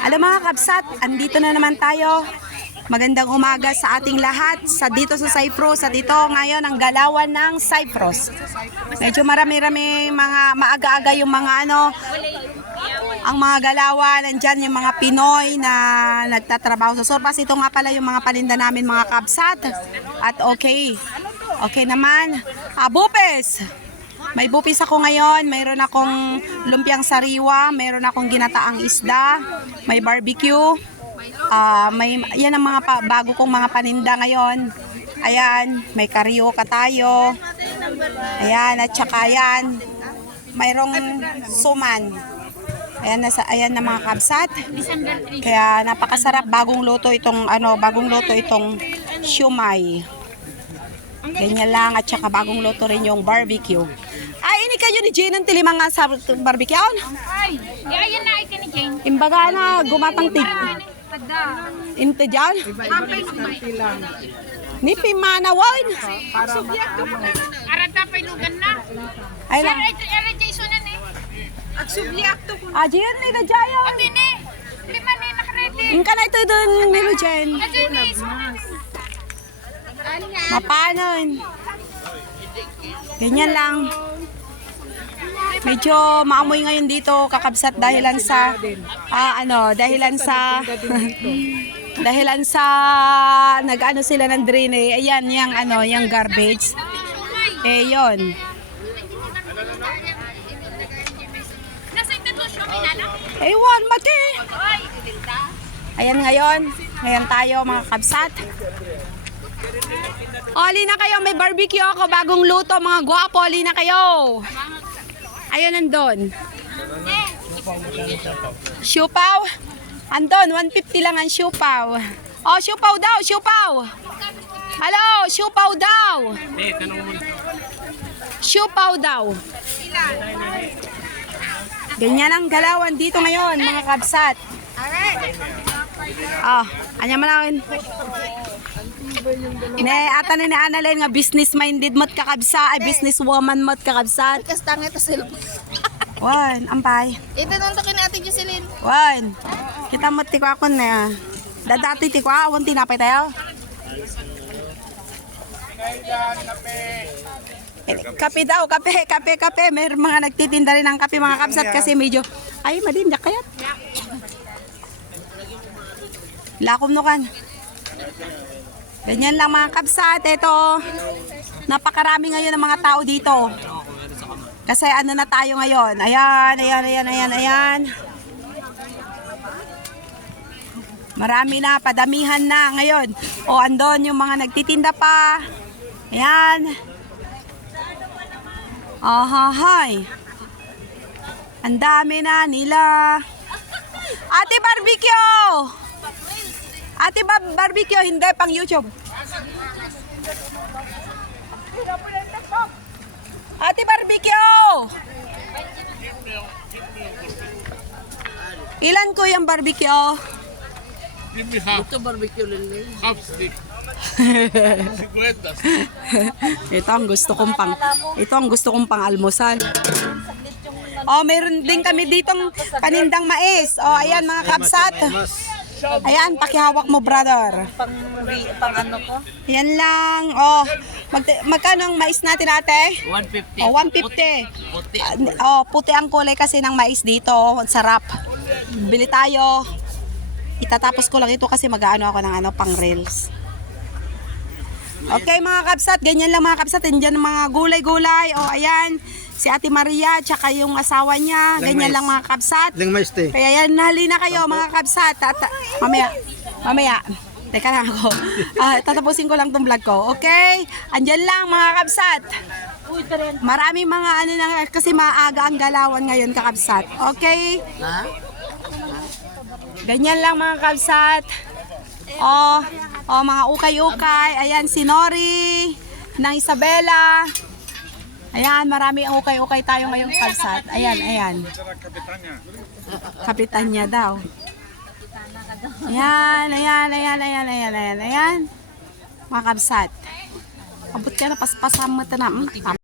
Alam mga kabsat, andito na naman tayo. Magandang umaga sa ating lahat dito sa Cyprus. At ito ngayon ang galawan ng Cyprus. Medyo marami-rami mga maaga-aga yung mga ang mga galawan. Nandyan yung mga Pinoy na nagtatrabaho sa surpas. Ito nga pala yung mga paninda namin mga kabsat. At okay naman. Bupes! May bupis ako ngayon, mayroon akong lumpiang sariwa, mayroon akong ginataang isda, may barbecue, yan ang mga bago kong mga paninda ngayon. Ayan, may karyoka tayo. Ayan, at saka yan, mayroong suman. Ayan na mga kabsat. Kaya napakasarap, bagong luto itong siumay. Ganyan lang, at saka bagong luto rin yung barbecue. Ay, ini kayo ni Jane ang tilimang nga sa barbecue? Ay, ayan na ito ni Jane. Imbaga na, gumatang tig. Inte dyan? Ni Pimanawan. Arata pa ilugan na. Ay lang. Ara Jason na ni. Agsubliak to ko. Diyan ni na dyan. Abi ni. Lima ni nakaredy. Inka na ito doon nilo dyan. Ayan ni. Mapanon. Ganyan lang. Medyo maamoy ngayon dito kakabsat dahilan sa dahilan sa nag-ano sila ng drain ayan yung garbage. Yon. Ewan mati. Ayan ngayon tayo mga kabsat. Oli na kayo, may barbecue ako, bagong luto mga gwapo, oli na kayo. Ayun nandun. Siupaw? Andun, 150 lang ang siupaw. Oh, siupaw daw, siupaw. Hello, siupaw daw. Siupaw daw. Ganyan ang galawan dito ngayon, mga kabsat. Anya malawin. Ata ni Annalyn nga business minded mat kakabsa, ay business woman mat kakabsat. Kastang ito sila. Wan, ampay. Ito nung to kina Ate Jocelyn. Wan. Kita mat ti ko akon na. Dadati ti ko awon tinapay tayo. Kape daw, kape. May mga nagtitinda rin ng kape mga kabsat kasi medyo ay madindak kayat. Lakom no kan. Ganyan lang mga kabsat. Ito, napakarami ngayon ng mga tao dito. Kasi na tayo ngayon. Ayan. Marami na, padamihan na ngayon. Andon yung mga nagtitinda pa. Ayan. Hay. Ang dami na nila. Ate Barbecue! Ate barbecue, hindi pang YouTube. Ate barbecue! Ilan ko yung barbecue? Give me half. Ito barbecue lili. Half stick. 50. Ito ang gusto kong pang almusal. Meron din kami ditong panindang mais. Ayan mga kabsat. Ayan, pakihawak mo, brother. Pang ano ko? Yan lang. Magkano ang mais natin, ate? 150. 150. Puti. Puti ang kulay kasi ng mais dito. Sarap. Bili tayo. Itatapos ko lang ito kasi mag-aano ako ng pang reels. Okay, mga kabsat. Ganyan lang mga kabsat. Diyan mga gulay-gulay. Ayan. Si Ate Maria, tsaka yung asawa niya. Ganyan lang mga kabsat. Kaya yan, nahali na kayo mga kabsat. Mamaya. Teka lang ako. Tatapusin ko lang tong vlog ko. Okay? Andyan lang mga kabsat. Maraming mga kasi maaga ang galawan ngayon kakabsat. Okay? Ganyan lang mga kabsat. Mga ukay-ukay. Ayan, si Nori, ng Isabela. Ayan, marami ang ukay-ukay tayo ngayong kalsat. Ayan. Kapitanya daw. Ayan. Mga kabsat. Abot ka na, paspasam mo ito na.